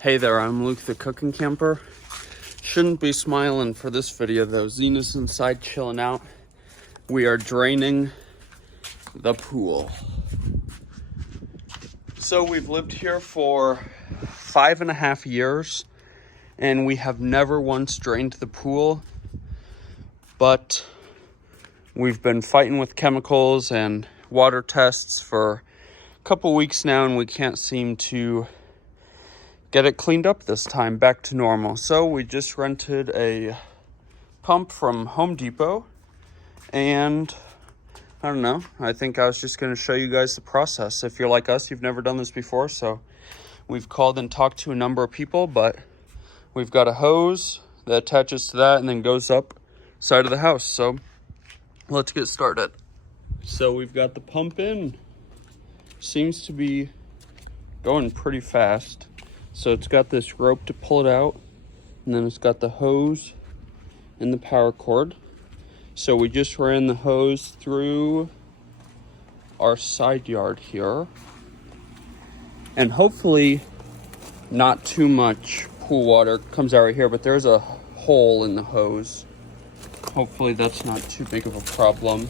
Hey there, I'm Luke the Cookin Camper. Shouldn't be smiling for this video though. Zena's inside chilling out. We are draining the pool. So we've lived here for 5.5 years and we have never once drained the pool, but we've been fighting with chemicals and water tests for a couple weeks now and we can't seem to get it cleaned up this time, back to normal. So we just rented a pump from Home Depot and I don't know, I think I was just going to show you guys the process. If you're like us, you've never done this before, so we've called and talked to a number of people, but we've got a hose that attaches to that and then goes up side of the house. So let's get started. So we've got the pump in. Seems to be going pretty fast. So it's got this rope to pull it out, and then it's got the hose and the power cord. So we just ran the hose through our side yard here, and hopefully not too much pool water comes out right here, but there's a hole in the hose. Hopefully that's not too big of a problem.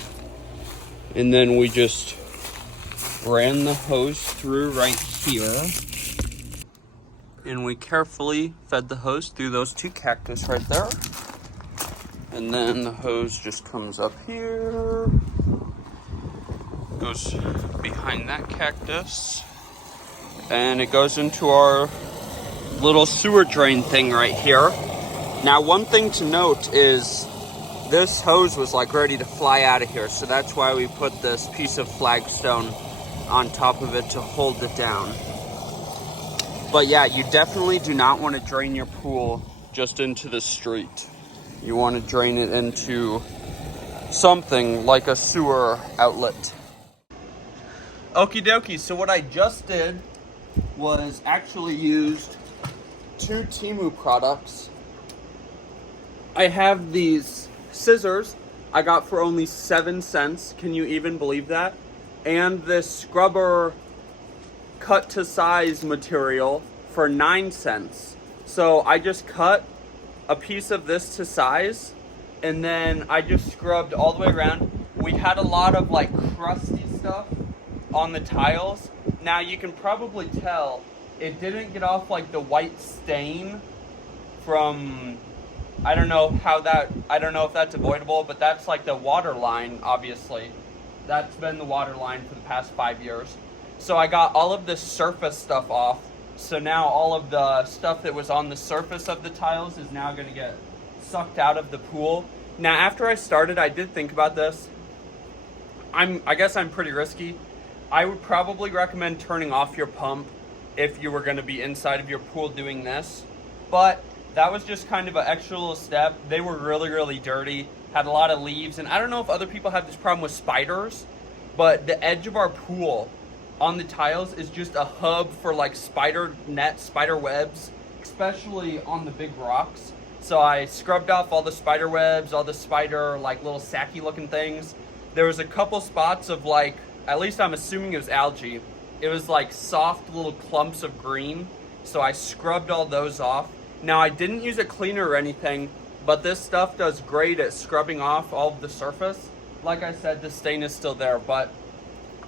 And then we just ran the hose through right here. And we carefully fed the hose through those two cactus right there. And then the hose just comes up here, goes behind that cactus, and it goes into our little sewer drain thing right here. Now, one thing to note is this hose was like ready to fly out of here, so that's why we put this piece of flagstone on top of it to hold it down. But yeah, you definitely do not want to drain your pool just into the street. You want to drain it into something like a sewer outlet. Okie dokie, so what I just did was actually used 2 Temu products. I have these scissors I got for only 7 cents. Can you even believe that? And this scrubber cut to size material for 9 cents. So I just cut a piece of this to size and then I just scrubbed all the way around. We had a lot of like crusty stuff on the tiles. Now you can probably tell it didn't get off like the white stain from, I don't know if that's avoidable, but that's like the water line, obviously. That's been the water line for the past 5 years. So I got all of this surface stuff off. So now all of the stuff that was on the surface of the tiles is now going to get sucked out of the pool. Now, after I started, I did think about this. I guess I'm pretty risky. I would probably recommend turning off your pump if you were going to be inside of your pool doing this. But that was just kind of an extra little step. They were really, really dirty, had a lot of leaves. And I don't know if other people have this problem with spiders, but the edge of our pool on the tiles is just a hub for like spider nets, spider webs, especially on the big rocks. So I scrubbed off all the spider webs, all the spider like little sacky looking things. There was a couple spots of like, at least I'm assuming it was algae. It was like soft little clumps of green. So I scrubbed all those off. Now I didn't use a cleaner or anything, but this stuff does great at scrubbing off all of the surface. Like I said, the stain is still there, but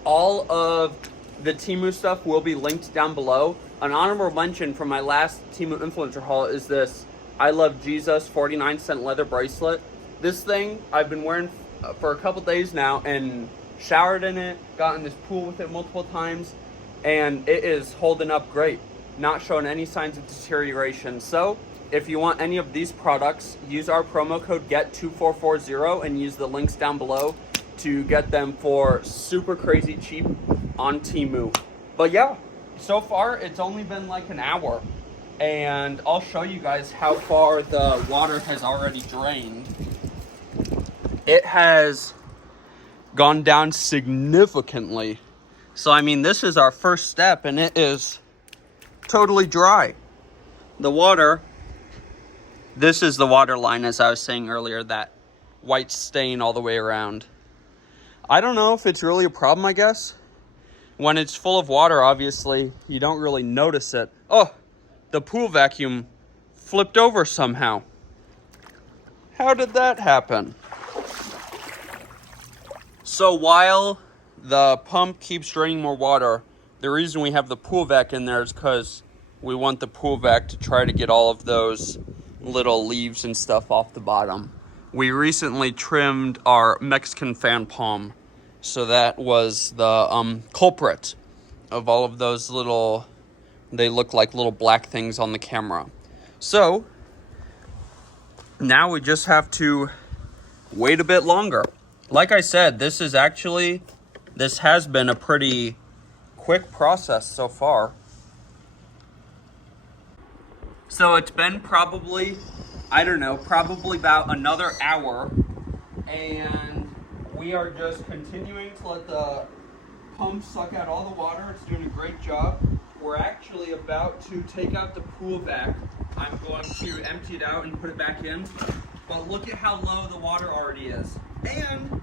all of the Temu stuff will be linked down below. An honorable mention from my last Temu influencer haul is this I Love Jesus 49-cent leather bracelet. This thing I've been wearing for a couple days now and showered in it, got in this pool with it multiple times, and it is holding up great. Not showing any signs of deterioration. So if you want any of these products, use our promo code GET2440 and use the links down below to get them for super crazy cheap on Temu. But yeah, so far it's only been like an hour and I'll show you guys how far the water has already drained. It has gone down significantly. So I mean, this is our first step and it is totally dry. The water, this is the water line, as I was saying earlier, that white stain all the way around. I don't know if it's really a problem, I guess. When it's full of water, obviously, you don't really notice it. Oh, the pool vacuum flipped over somehow. How did that happen? So while the pump keeps draining more water, the reason we have the pool vac in there is because we want the pool vac to try to get all of those little leaves and stuff off the bottom. We recently trimmed our Mexican fan palm, so that was the culprit of all of those little, they look like little black things on the camera. So now we just have to wait a bit longer. Like I said, this has been a pretty quick process so far. So it's been probably about another hour, and we are just continuing to let the pump suck out all the water. It's doing a great job. We're actually about to take out the pool vac. I'm going to empty it out and put it back in. But look at how low the water already is. And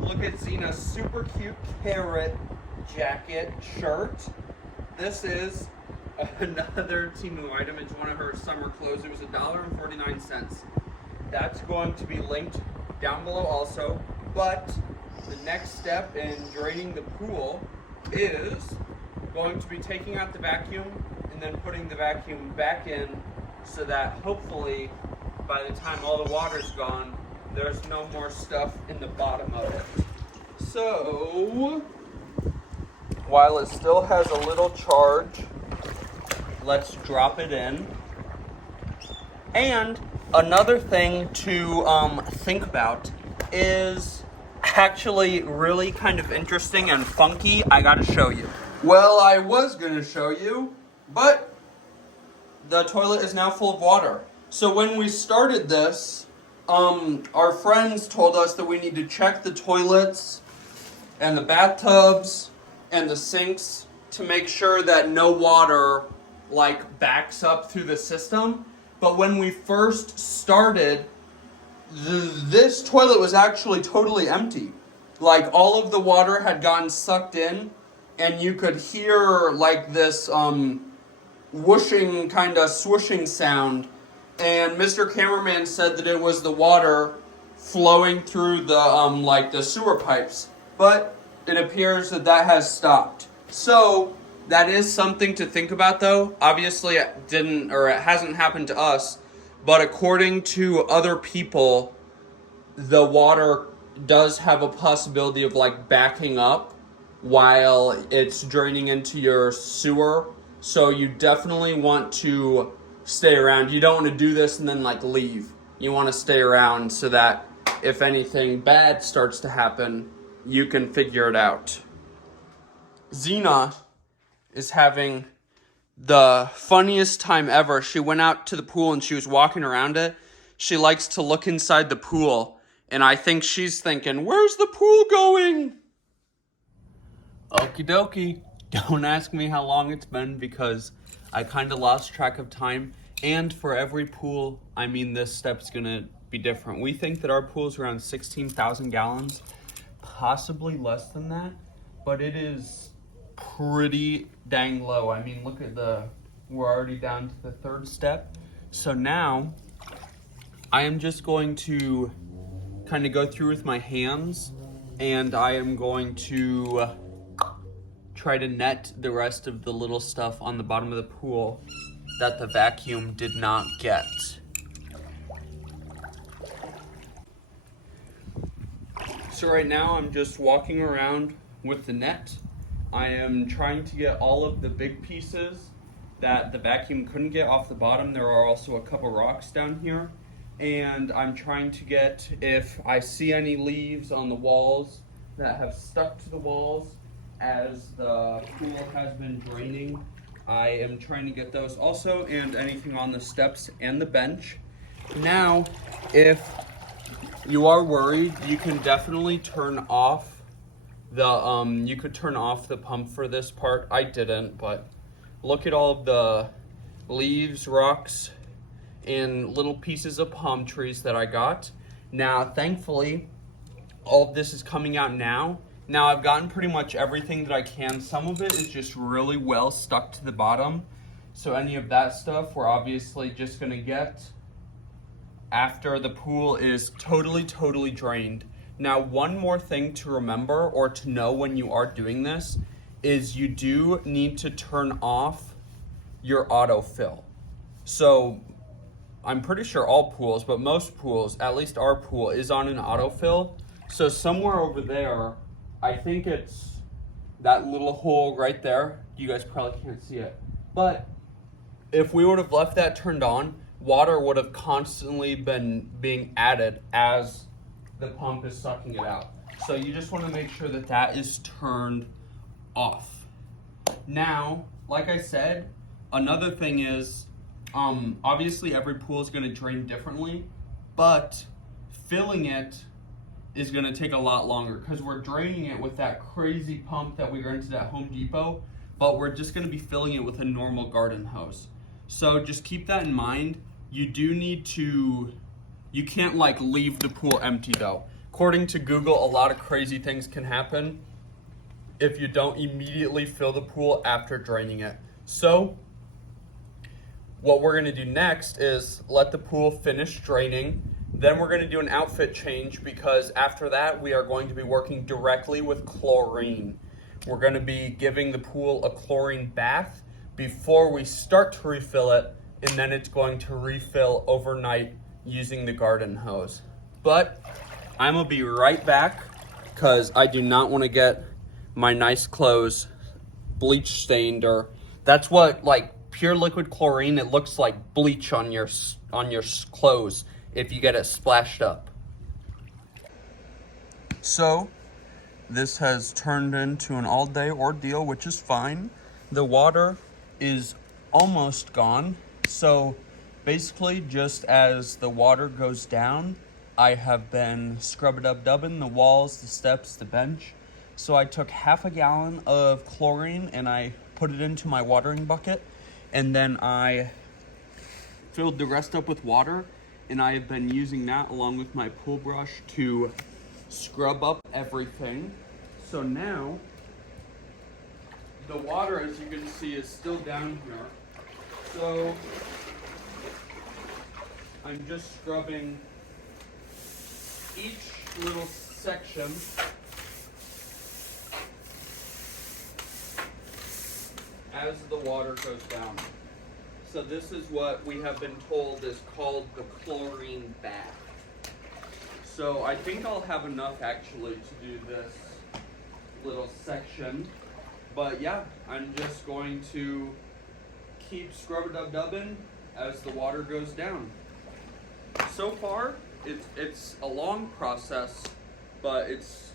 look at Zena's super cute carrot jacket shirt. This is another Temu item. It's one of her summer clothes. It was $1.49. That's going to be linked down below also. But the next step in draining the pool is going to be taking out the vacuum and then putting the vacuum back in, so that hopefully by the time all the water's gone, there's no more stuff in the bottom of it. So while it still has a little charge, let's drop it in. And another thing to think about is actually really kind of interesting and funky. I gotta show you. Well, I was gonna show you, but the toilet is now full of water. So when we started this, our friends told us that we need to check the toilets and the bathtubs and the sinks to make sure that no water like backs up through the system. But when we first started, this toilet was actually totally empty. Like all of the water had gotten sucked in, and you could hear like this whooshing, kind of swooshing sound. And Mr. Cameraman said that it was the water flowing through the like the sewer pipes. But it appears that that has stopped. So that is something to think about, though. Obviously, it hasn't happened to us. But according to other people, the water does have a possibility of like backing up while it's draining into your sewer. So you definitely want to stay around. You don't want to do this and then like leave. You want to stay around so that if anything bad starts to happen, you can figure it out. Zena is having the funniest time ever. She went out to the pool and she was walking around it. She likes to look inside the pool, and I think she's thinking, where's the pool going? Okie dokie. Don't ask me how long it's been, because I kind of lost track of time. And for every pool, I mean, this step's gonna be different. We think that our pool is around 16,000 gallons, possibly less than that, but it is pretty dang low. I mean, look at we're already down to the third step. So now I am just going to kind of go through with my hands, and I am going to try to net the rest of the little stuff on the bottom of the pool that the vacuum did not get. So right now I'm just walking around with the net. I am trying to get all of the big pieces that the vacuum couldn't get off the bottom. There are also a couple rocks down here. And I'm trying to get, if I see any leaves on the walls that have stuck to the walls as the pool has been draining, I am trying to get those also, and anything on the steps and the bench. Now, if you are worried, you can definitely turn off you could turn off the pump for this part. I didn't, but look at all of the leaves, rocks, and little pieces of palm trees that I got. Now, thankfully, all of this is coming out now. Now, I've gotten pretty much everything that I can. Some of it is just really well stuck to the bottom. So any of that stuff we're obviously just gonna get after the pool is totally drained. Now, one more thing to remember or to know when you are doing this is you do need to turn off your autofill. So I'm pretty sure all pools, but most pools, at least our pool, is on an autofill. So somewhere over there, I think it's that little hole right there. You guys probably can't see it. But if we would have left that turned on, water would have constantly been being added as the pump is sucking it out. So you just want to make sure that that is turned off. Now, like I said, another thing is, obviously every pool is going to drain differently, but filling it is going to take a lot longer because we're draining it with that crazy pump that we rented at Home Depot, but we're just going to be filling it with a normal garden hose. So just keep that in mind. You do need to, you can't like leave the pool empty though. According to Google, a lot of crazy things can happen if you don't immediately fill the pool after draining it. So what we're gonna do next is let the pool finish draining. Then we're gonna do an outfit change because after that, we are going to be working directly with chlorine. We're gonna be giving the pool a chlorine bath before we start to refill it, and then it's going to refill overnight using the garden hose. But I'm gonna be right back because I do not wanna get my nice clothes bleach stained, or that's what, like pure liquid chlorine, it looks like bleach on your clothes if you get it splashed up. So this has turned into an all-day ordeal, which is fine. The water is almost gone. So basically, just as the water goes down, I have been scrub-a-dub-dubbing the walls, the steps, the bench. So I took half a gallon of chlorine and I put it into my watering bucket, and then I filled the rest up with water, and I have been using that along with my pool brush to scrub up everything. So now the water, as you can see, is still down here. So I'm just scrubbing each little section as the water goes down. So this is what we have been told is called the chlorine bath. So I think I'll have enough actually to do this little section. But yeah, I'm just going to keep scrub-a-dub-dubbing as the water goes down. So far, it's a long process, but it's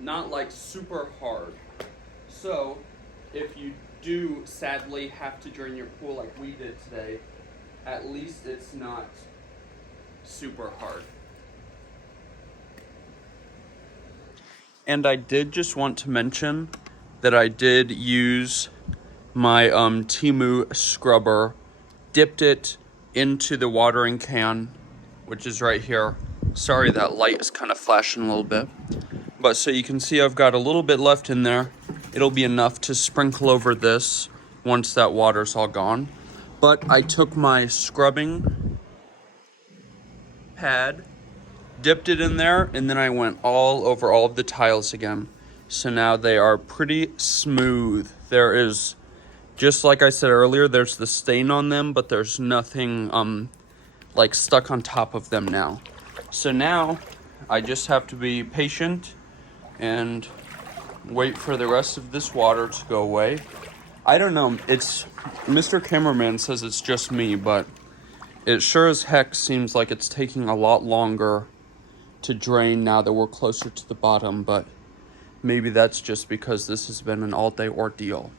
not like super hard. So if you do sadly have to drain your pool like we did today, at least it's not super hard. And I did just want to mention that I did use my Temu scrubber, dipped it into the watering can, which is right here. Sorry, that light is kind of flashing a little bit. But so you can see I've got a little bit left in there. It'll be enough to sprinkle over this once that water's all gone. But I took my scrubbing pad, dipped it in there, and then I went all over all of the tiles again. So now they are pretty smooth. There is, just like I said earlier, there's the stain on them, but there's nothing like stuck on top of them now. So now I just have to be patient and wait for the rest of this water to go away. I don't know, it's, Mr. Cameraman says it's just me, but it sure as heck seems like it's taking a lot longer to drain now that we're closer to the bottom, but maybe that's just because this has been an all-day ordeal.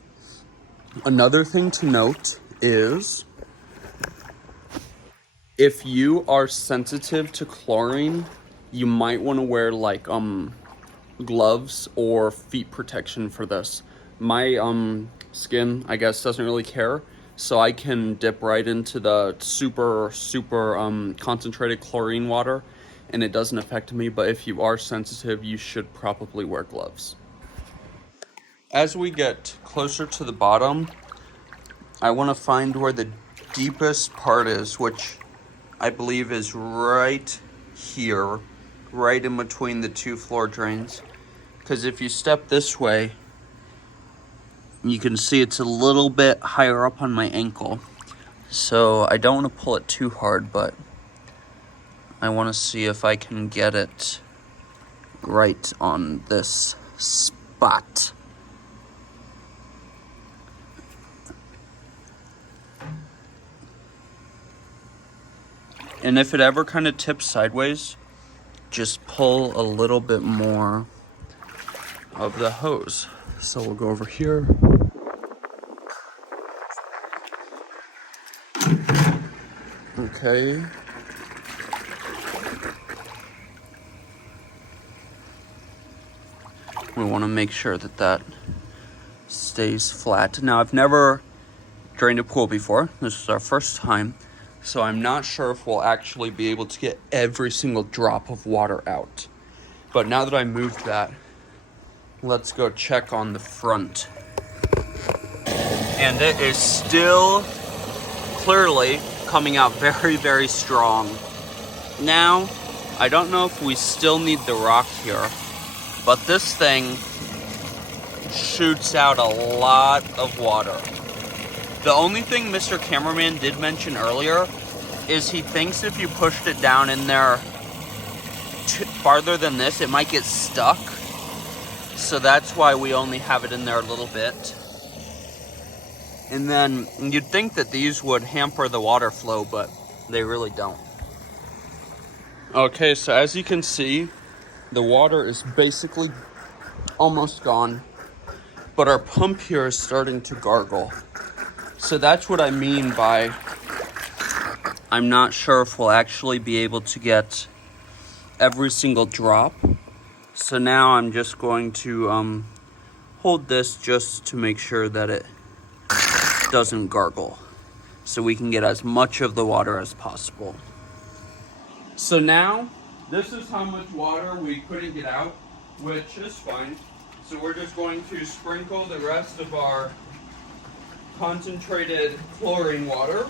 Another thing to note is if you are sensitive to chlorine, you might want to wear like gloves or feet protection for this. My skin, I guess, doesn't really care, so I can dip right into the super concentrated chlorine water and it doesn't affect me. But if you are sensitive, you should probably wear gloves. As we get closer to the bottom, I want to find where the deepest part is, which I believe is right here, right in between the two floor drains. Because if you step this way, you can see it's a little bit higher up on my ankle. So I don't want to pull it too hard, but I want to see if I can get it right on this spot. And if it ever kind of tips sideways, just pull a little bit more of the hose. So we'll go over here. Okay. We want to make sure that that stays flat. Now, I've never drained a pool before. This is our first time. So I'm not sure if we'll actually be able to get every single drop of water out. But now that I moved that, let's go check on the front. And it is still clearly coming out very, very strong. Now, I don't know if we still need the rock here, but this thing shoots out a lot of water. The only thing Mr. Cameraman did mention earlier is he thinks if you pushed it down in there farther than this, it might get stuck. So that's why we only have it in there a little bit. And then you'd think that these would hamper the water flow, but they really don't. Okay, so as you can see, the water is basically almost gone, but our pump here is starting to gargle. So that's what I mean by I'm not sure if we'll actually be able to get every single drop. So now I'm just going to hold this just to make sure that it doesn't gargle, so we can get as much of the water as possible. So now, this is how much water we couldn't get out, which is fine. So we're just going to sprinkle the rest of our concentrated chlorine water.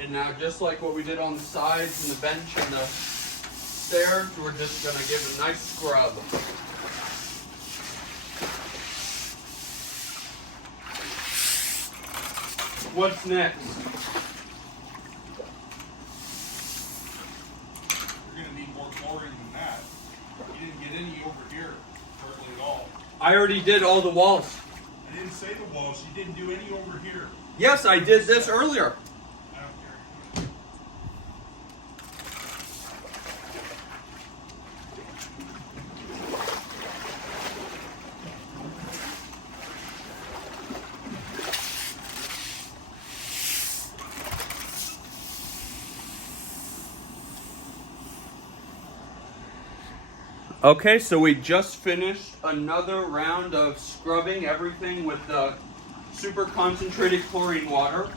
And now, just like what we did on the sides and the bench and the stairs, we're just going to give a nice scrub. What's next? You're going to need more chlorine than that. You didn't get any over here, hardly at all. I already did all the walls. I didn't say the walls. You didn't do any over here. Yes, I did this earlier. I don't care. Okay, so we just finished another round of scrubbing everything with the super concentrated chlorine water,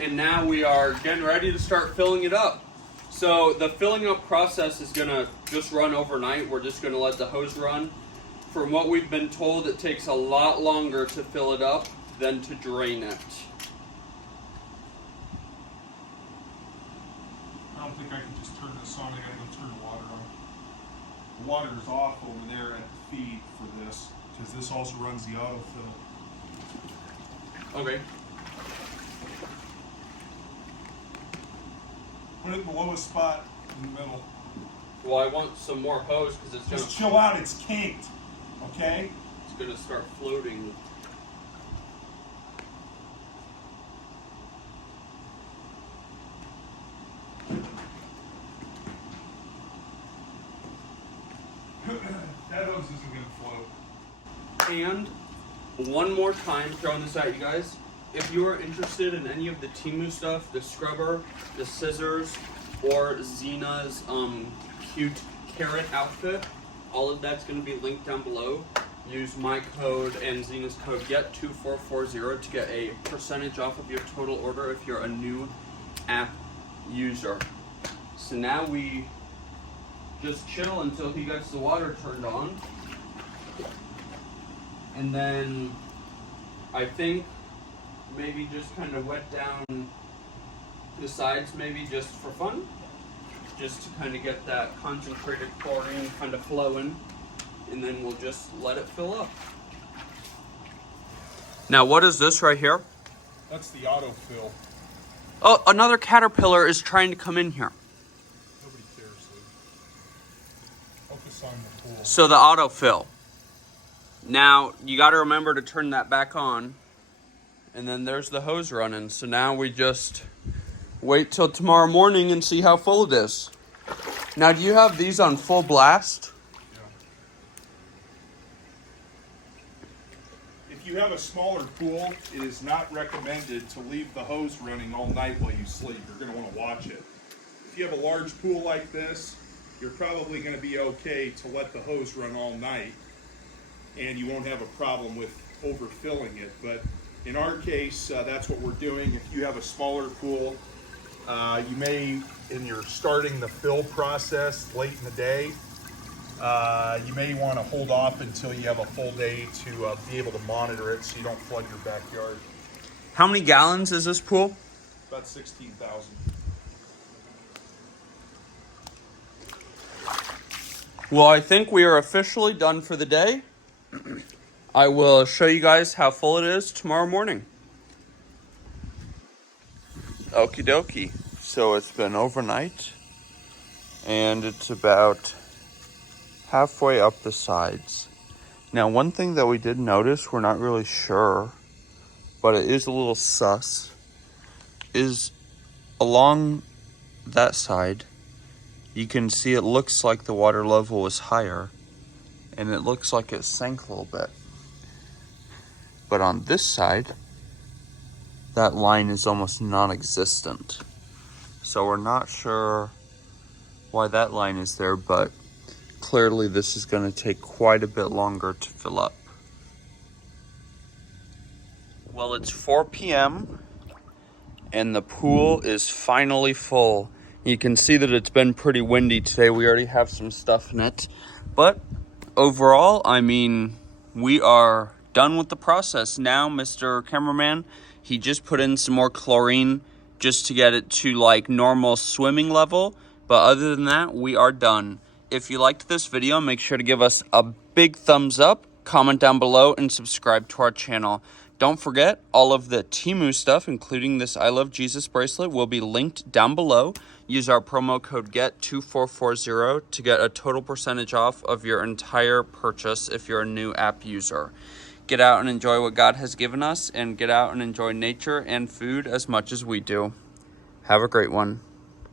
and now we are getting ready to start filling it up. So the filling up process is gonna just run overnight. We're just gonna let the hose run. From what we've been told, it takes a lot longer to fill it up than to drain it. I don't think I can just turn this on. I gotta go turn the water on. The water is off over there at the feed for this, because this also runs the autofill. Okay. Put it in the lowest spot in the middle. Well, I want some more hose because it's Just gonna chill out, it's kinked, okay? it's gonna start floating. That hose isn't gonna float. And one more time, throwing this at you guys. If you are interested in any of the Temu stuff, the scrubber, the scissors, or Zena's cute carrot outfit, all of that's going to be linked down below. Use my code and Zena's code GET2440 to get a percentage off of your total order if you're a new user. So now we just chill until he gets the water turned on. And then I think maybe just kind of wet down the sides, maybe just for fun. Just to kind of get that concentrated chlorine kind of flowing. And then we'll just let it fill up. Now, what is this right here? That's the autofill. Oh, another caterpillar is trying to come in here. Nobody cares, Lou. Focus on the pool. So the autofill. Now, you got to remember to turn that back on. And then there's the hose running. So now we just wait till tomorrow morning and see how full it is. Now, do you have these on full blast? If you have a smaller pool, it is not recommended to leave the hose running all night while you sleep. You're going to want to watch it. If you have a large pool like this, you're probably going to be okay to let the hose run all night, and you won't have a problem with overfilling it. But in our case, that's what we're doing. If you have a smaller pool, you may, and you're starting the fill process late in the day, you may want to hold off until you have a full day to be able to monitor it so you don't flood your backyard. How many gallons is this pool? About 16,000. Well, I think we are officially done for the day. I will show you guys how full it is tomorrow morning. Okie dokie. So it's been overnight, and it's about halfway up the sides. Now, one thing that we did notice, we're not really sure, but it is a little sus, is along that side, you can see it looks like the water level was higher, and it looks like it sank a little bit. But on this side, that line is almost non-existent. So we're not sure why that line is there, but clearly this is going to take quite a bit longer to fill up. Well, it's 4 p.m. and the pool is finally full. You can see that it's been pretty windy today. We already have some stuff in it. But overall, I mean, we are done with the process. Now, Mr. Cameraman, he just put in some more chlorine just to get it to like normal swimming level. But other than that, we are done. If you liked this video, make sure to give us a big thumbs up, comment down below, and subscribe to our channel. Don't forget, all of the Temu stuff, including this I Love Jesus bracelet, will be linked down below. Use our promo code GET2440 to get a total percentage off of your entire purchase if you're a new app user. Get out and enjoy what God has given us, and get out and enjoy nature and food as much as we do. Have a great one.